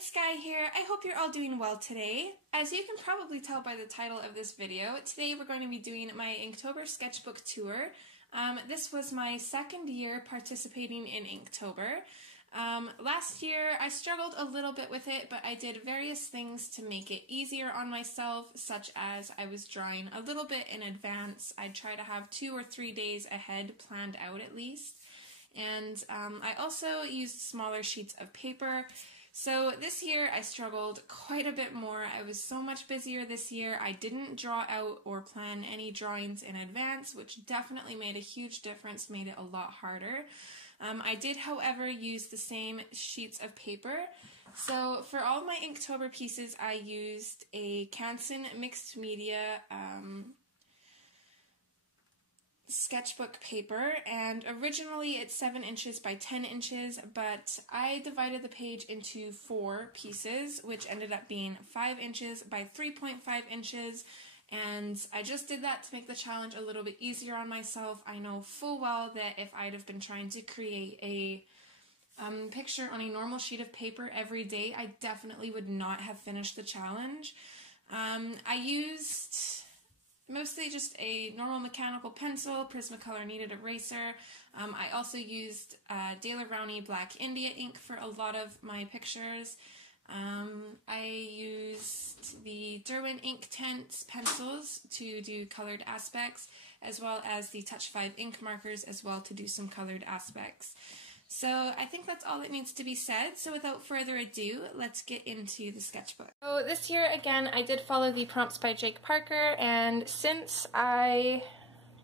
it's Skyee here. I hope you're all doing well today. As you can probably tell by the title of this video, today we're going to be doing my Inktober Sketchbook tour. This was my second year participating in Inktober. Last year I struggled a little bit with it, but I did various things to make it easier on myself, such as I was drawing a little bit in advance. I'd try to have 2 or 3 days ahead planned out at least. And I also used smaller sheets of paper. So this year I struggled quite a bit more. I was so much busier this year. I didn't draw out or plan any drawings in advance, which definitely made a huge difference, made it a lot harder. I did, however, use the same sheets of paper. So for all of my Inktober pieces, I used a Canson mixed media sketchbook paper, and originally it's 7 inches by 10 inches, but I divided the page into 4 pieces, which ended up being 5 inches by 3.5 inches, and I just did that to make the challenge a little bit easier on myself. I know full well that if I'd have been trying to create a picture on a normal sheet of paper every day, I definitely would not have finished the challenge. I used mostly just a normal mechanical pencil, Prismacolor kneaded eraser. I also used Daler Rowney Black India ink for a lot of my pictures. I used the Derwent Inktense pencils to do colored aspects, as well as the Touch 5 ink markers as well to do some colored aspects. So I think that's all that needs to be said, so without further ado, let's get into the sketchbook. So this year, again, I did follow the prompts by Jake Parker, and since I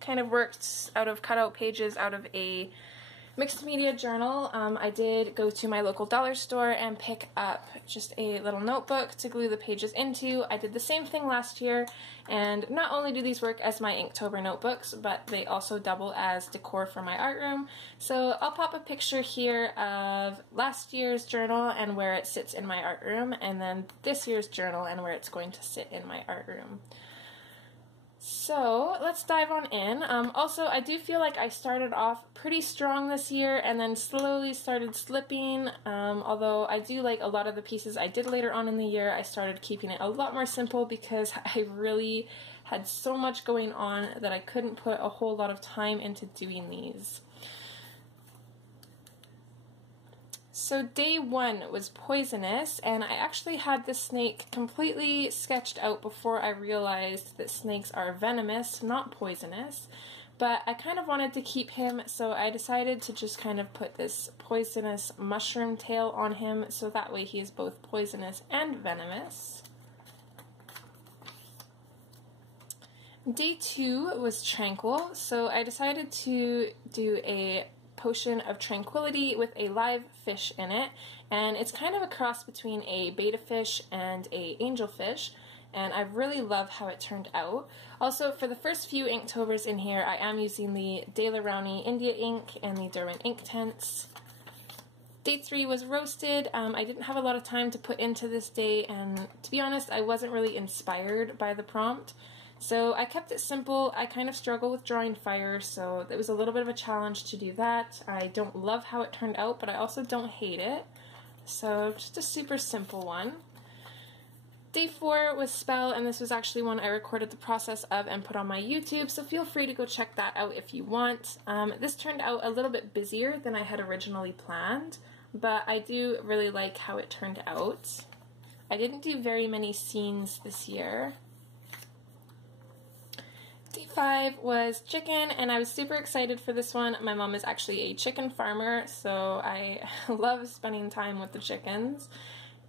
kind of worked out of cutout pages out of a mixed media journal, I did go to my local dollar store and pick up just a little notebook to glue the pages into. I did the same thing last year, and not only do these work as my Inktober notebooks, but they also double as decor for my art room. So I'll pop a picture here of last year's journal and where it sits in my art room, and then this year's journal and where it's going to sit in my art room. So let's dive on in. Also, I do feel like I started off pretty strong this year and then slowly started slipping. Although I do like a lot of the pieces I did later on in the year, I started keeping it a lot more simple because I really had so much going on that I couldn't put a whole lot of time into doing these. So day 1 was poisonous, and I actually had the snake completely sketched out before I realized that snakes are venomous, not poisonous. But I kind of wanted to keep him, so I decided to just kind of put this poisonous mushroom tail on him, so that way he is both poisonous and venomous. Day 2 was tranquil, so I decided to do a potion of tranquility with a live fish in it, and it's kind of a cross between a betta fish and a angelfish, and I really love how it turned out. Also, for the first few Inktobers in here, I am using the Daler Rowney India ink and the Derwent Inktense. Day 3 was roasted. I didn't have a lot of time to put into this day, and to be honest, I wasn't really inspired by the prompt. So I kept it simple. I kind of struggle with drawing fire, so it was a little bit of a challenge to do that. I don't love how it turned out, but I also don't hate it. So just a super simple one. Day 4 was Spell, and this was actually one I recorded the process of and put on my YouTube, so feel free to go check that out if you want. This turned out a little bit busier than I had originally planned, but I do really like how it turned out. I didn't do very many scenes this year. Day 5 was chicken, and I was super excited for this one. My mom is actually a chicken farmer, so I love spending time with the chickens.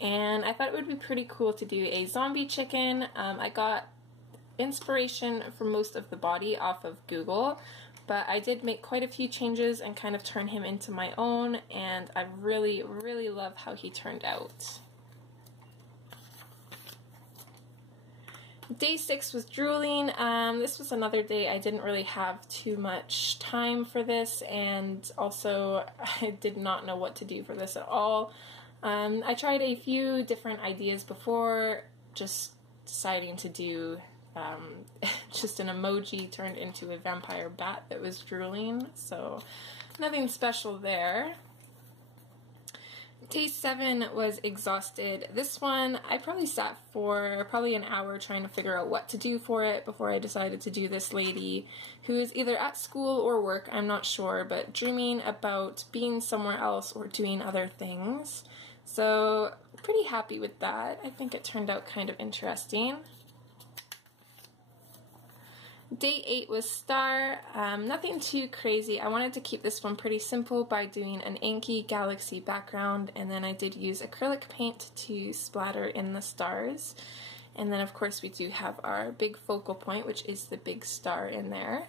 And I thought it would be pretty cool to do a zombie chicken. I got inspiration for most of the body off of Google, but I did make quite a few changes and kind of turn him into my own, and I really, really love how he turned out. Day 6 was drooling. This was another day I didn't really have too much time for this, and also I did not know what to do for this at all. I tried a few different ideas before just deciding to do just an emoji turned into a vampire bat that was drooling, so nothing special there. Day 7 was exhausted. This one, I probably sat for probably an hour trying to figure out what to do for it before I decided to do this lady who is either at school or work, I'm not sure, but dreaming about being somewhere else or doing other things. So, pretty happy with that. I think it turned out kind of interesting. Day 8 was Star. Nothing too crazy. I wanted to keep this one pretty simple by doing an inky galaxy background, and then I did use acrylic paint to splatter in the stars. And then of course we do have our big focal point, which is the big star in there.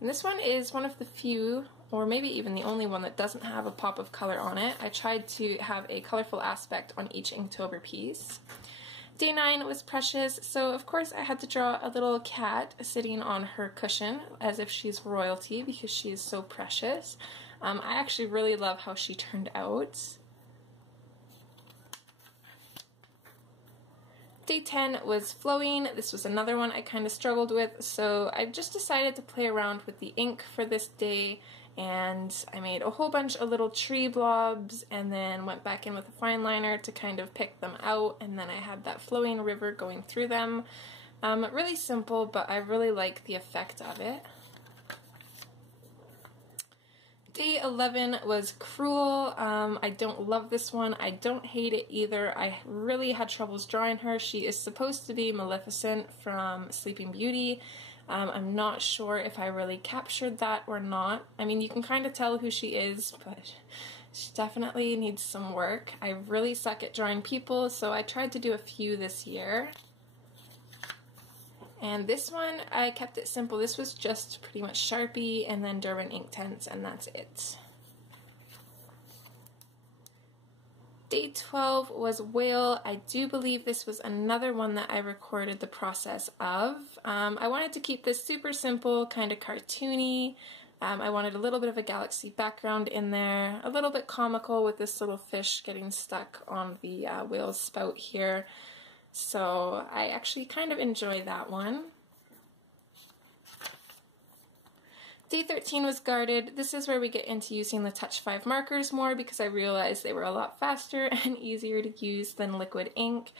And this one is one of the few, or maybe even the only one, that doesn't have a pop of color on it. I tried to have a colorful aspect on each Inktober piece. Day 9 was Precious, so of course I had to draw a little cat sitting on her cushion as if she's royalty because she is so precious. I actually really love how she turned out. Day 10 was Flowing. This was another one I kind of struggled with, so I just decided to play around with the ink for this day, and I made a whole bunch of little tree blobs and then went back in with a fine liner to kind of pick them out, and then I had that flowing river going through them. Really simple, but I really like the effect of it. Day 11 was Cruel. I don't love this one. I don't hate it either. I really had troubles drawing her. She is supposed to be Maleficent from Sleeping Beauty. I'm not sure if I really captured that or not. I mean, you can kind of tell who she is, but she definitely needs some work. I really suck at drawing people, so I tried to do a few this year. And this one, I kept it simple. This was just pretty much Sharpie and then Derwent Inktense, and that's it. Day 12 was Whale. I do believe this was another one that I recorded the process of. I wanted to keep this super simple, kind of cartoony. I wanted a little bit of a galaxy background in there, a little bit comical with this little fish getting stuck on the whale's spout here. So I actually kind of enjoy that one. Day 13 was Guarded. This is where we get into using the Touch 5 markers more because I realized they were a lot faster and easier to use than liquid ink.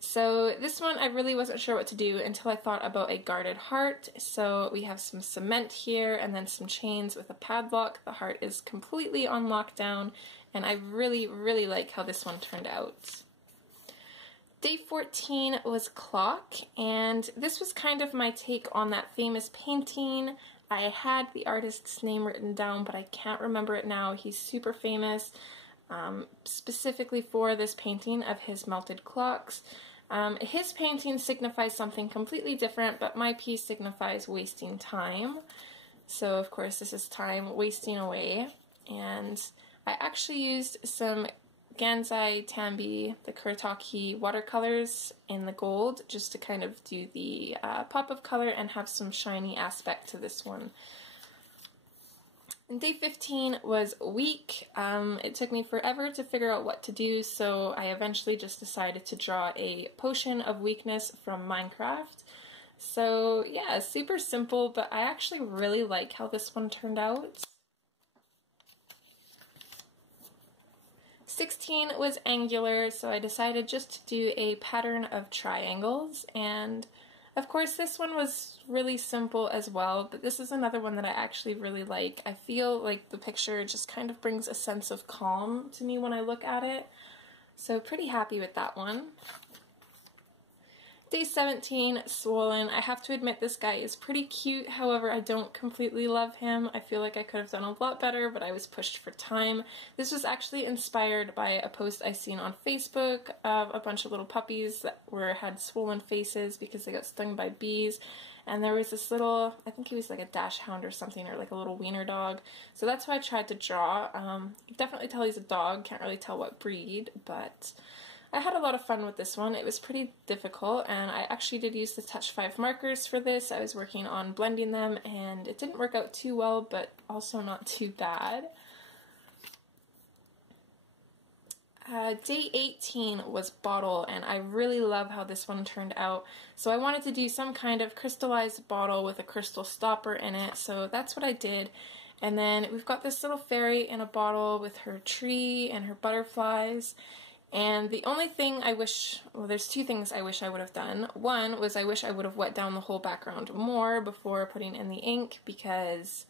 So this one I really wasn't sure what to do until I thought about a guarded heart. So we have some cement here and then some chains with a padlock. The heart is completely on lockdown, and I really, really like how this one turned out. Day 14 was Clock, and this was kind of my take on that famous painting. I had the artist's name written down, but I can't remember it now. He's super famous, specifically for this painting of his melted clocks. His painting signifies something completely different, but my piece signifies wasting time. So of course this is time wasting away, and I actually used some Gansai, Tambi, the Kuretake watercolors in the gold just to kind of do the pop of color and have some shiny aspect to this one. And day 15 was Weak. It took me forever to figure out what to do, so I eventually just decided to draw a potion of weakness from Minecraft. So yeah, super simple, but I actually really like how this one turned out. 16 was Angular, so I decided just to do a pattern of triangles, and of course this one was really simple as well, but this is another one that I actually really like. I feel like the picture just kind of brings a sense of calm to me when I look at it, so pretty happy with that one. Day 17, Swollen. I have to admit this guy is pretty cute, however I don't completely love him. I feel like I could have done a lot better, but I was pushed for time. This was actually inspired by a post I seen on Facebook of a bunch of little puppies that had swollen faces because they got stung by bees. And there was this little, I think he was like a dachshund or something, or like a little wiener dog. So that's what I tried to draw. You can definitely tell he's a dog, can't really tell what breed, but I had a lot of fun with this one. It was pretty difficult, and I actually did use the Touch 5 markers for this. I was working on blending them, and it didn't work out too well, but also not too bad. Day 18 was Bottle, and I really love how this one turned out. So I wanted to do some kind of crystallized bottle with a crystal stopper in it, so that's what I did. And then we've got this little fairy in a bottle with her tree and her butterflies. And the only thing I wish, well, there's two things I wish I would have done. One was I wish I would have wet down the whole background more before putting in the ink because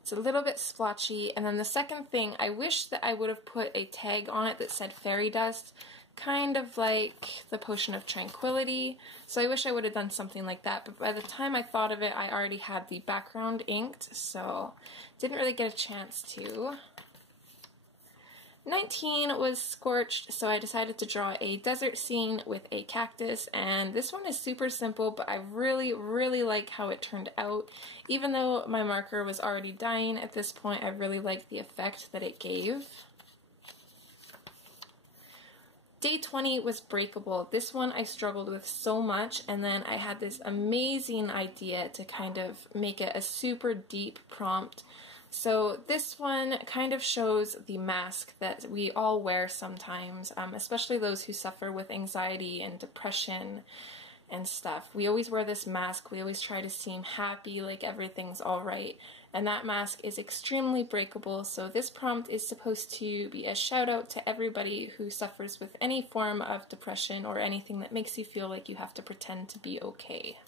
it's a little bit splotchy. And then the second thing, I wish that I would have put a tag on it that said fairy dust, kind of like the Potion of Tranquility. So I wish I would have done something like that, but by the time I thought of it, I already had the background inked, so didn't really get a chance to. 19 was Scorched, so I decided to draw a desert scene with a cactus, and this one is super simple, but I really, really like how it turned out. Even though my marker was already dying at this point, I really liked the effect that it gave. Day 20 was Breakable. This one I struggled with so much, and then I had this amazing idea to kind of make it a super deep prompt. So this one kind of shows the mask that we all wear sometimes, especially those who suffer with anxiety and depression and stuff. We always wear this mask. We always try to seem happy, like everything's all right. And that mask is extremely breakable, so this prompt is supposed to be a shout out to everybody who suffers with any form of depression or anything that makes you feel like you have to pretend to be okay.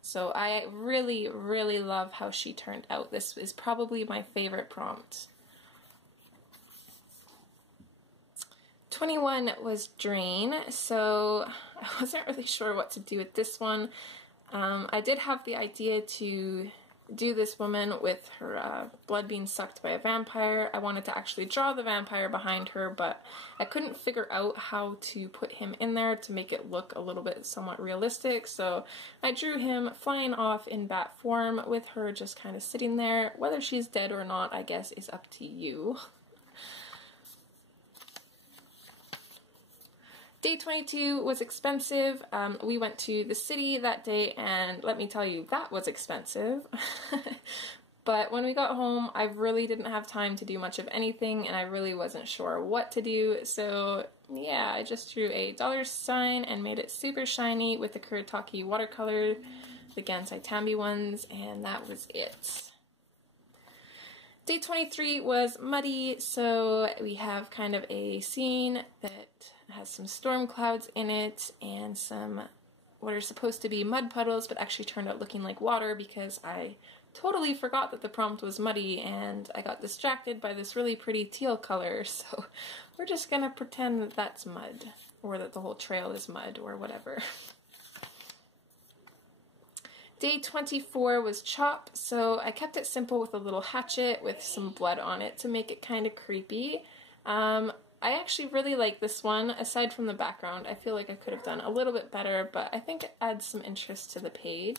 So I really, really love how she turned out. This is probably my favorite prompt. 21 was Drain, so I wasn't really sure what to do with this one. I did have the idea to do this woman with her blood being sucked by a vampire. I wanted to actually draw the vampire behind her, but I couldn't figure out how to put him in there to make it look a little bit somewhat realistic, so I drew him flying off in bat form with her just kind of sitting there. Whether she's dead or not, I guess, is up to you. Day 22 was Expensive. We went to the city that day, and let me tell you, that was expensive. But when we got home, I really didn't have time to do much of anything, and I really wasn't sure what to do. So yeah, I just drew a dollar sign and made it super shiny with the Kuretake watercolor, the Gansai Tambi ones, and that was it. Day 23 was Muddy, so we have kind of a scene that has some storm clouds in it and some what are supposed to be mud puddles but actually turned out looking like water because I totally forgot that the prompt was muddy and I got distracted by this really pretty teal color, so we're just gonna pretend that that's mud, or that the whole trail is mud, or whatever. Day 24 was Chop, so I kept it simple with a little hatchet with some blood on it to make it kind of creepy. I actually really like this one. Aside from the background, I feel like I could have done a little bit better, but I think it adds some interest to the page.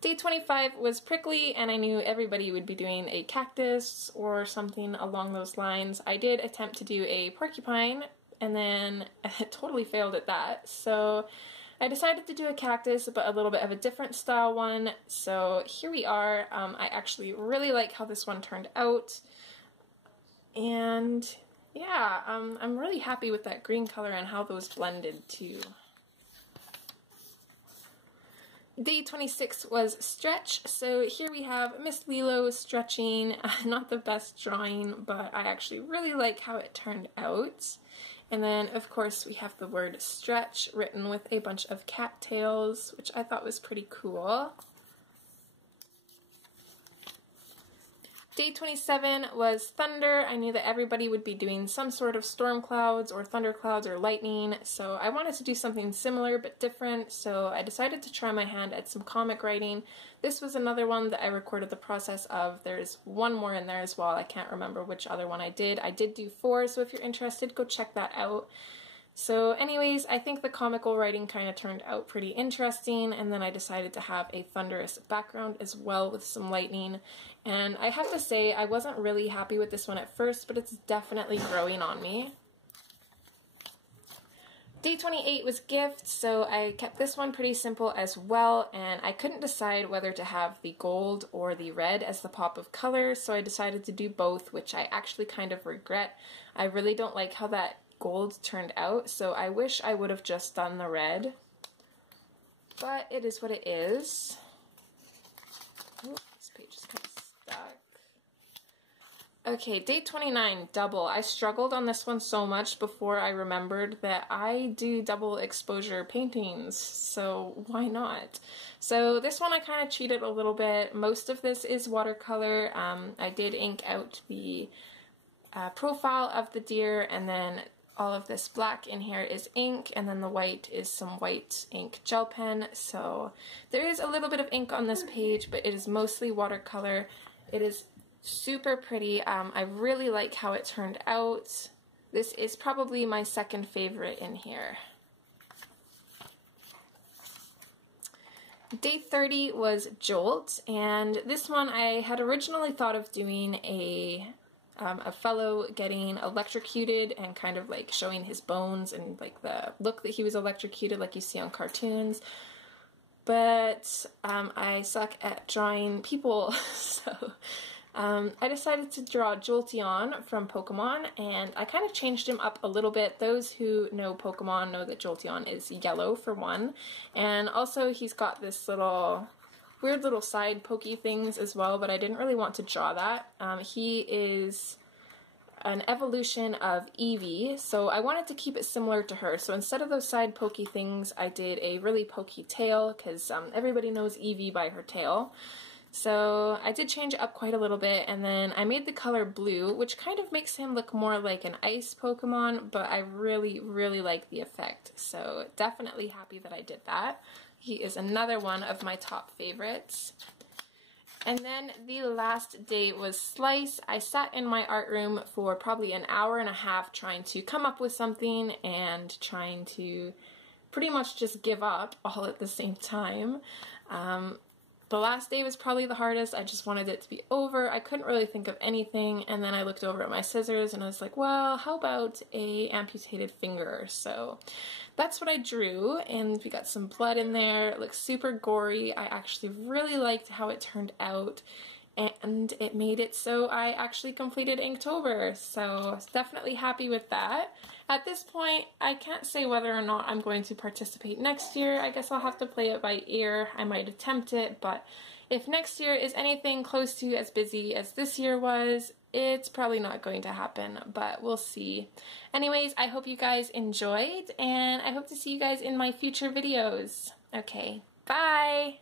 Day 25 was Prickly, and I knew everybody would be doing a cactus or something along those lines. I did attempt to do a porcupine, and then I totally failed at that, so I decided to do a cactus, but a little bit of a different style one, so here we are. I actually really like how this one turned out, and yeah, I'm really happy with that green color and how those blended too. Day 26 was Stretch, so here we have Miss Lilo stretching. Not the best drawing, but I actually really like how it turned out. And then, of course, we have the word stretch written with a bunch of cattails, which I thought was pretty cool. Day 27 was Thunder. I knew that everybody would be doing some sort of storm clouds or thunder clouds or lightning, so I wanted to do something similar but different, so I decided to try my hand at some comic writing. This was another one that I recorded the process of. There's one more in there as well. I can't remember which other one I did. I did do 4, so if you're interested, go check that out. So anyways, I think the comical writing kind of turned out pretty interesting, and then I decided to have a thunderous background as well with some lightning. And I have to say, I wasn't really happy with this one at first, but it's definitely growing on me. Day 28 was Gift, so I kept this one pretty simple as well, and I couldn't decide whether to have the gold or the red as the pop of color, so I decided to do both, which I actually kind of regret. I really don't like how that gold turned out, so I wish I would have just done the red, but it is what it is. Ooh, this page is Okay, day 29, double. I struggled on this one so much before I remembered that I do double exposure paintings, so why not? So this one I kind of cheated a little bit. Most of this is watercolor. I did ink out the profile of the deer, and then all of this black in here is ink, and then the white is some white ink gel pen. So there is a little bit of ink on this page, but it is mostly watercolor. It is super pretty. I really like how it turned out. This is probably my second favorite in here. Day 30 was Jolt, and this one I had originally thought of doing a fellow getting electrocuted and kind of like showing his bones and like the look that he was electrocuted like you see on cartoons. But I suck at drawing people, so I decided to draw Jolteon from Pokemon, and I kind of changed him up a little bit. Those who know Pokemon know that Jolteon is yellow for one, and also he's got this little weird little side pokey things as well, but I didn't really want to draw that. He is an evolution of Eevee, so I wanted to keep it similar to her. So instead of those side pokey things, I did a really pokey tail, because everybody knows Eevee by her tail. So I did change it up quite a little bit, and then I made the color blue, which kind of makes him look more like an ice Pokemon, but I really, really like the effect. So definitely happy that I did that. He is another one of my top favorites. And then the last day was Slice. I sat in my art room for probably an hour and a half trying to come up with something and trying to pretty much just give up all at the same time. The last day was probably the hardest. I just wanted it to be over. I couldn't really think of anything, and then I looked over at my scissors and I was like, well, how about a amputated finger? So that's what I drew, and we got some blood in there. It looks super gory. I actually really liked how it turned out, and it made it so I actually completed Inktober, so I was definitely happy with that. At this point, I can't say whether or not I'm going to participate next year. I guess I'll have to play it by ear. I might attempt it, but if next year is anything close to as busy as this year was, it's probably not going to happen, but we'll see. Anyways, I hope you guys enjoyed, and I hope to see you guys in my future videos. Okay, bye!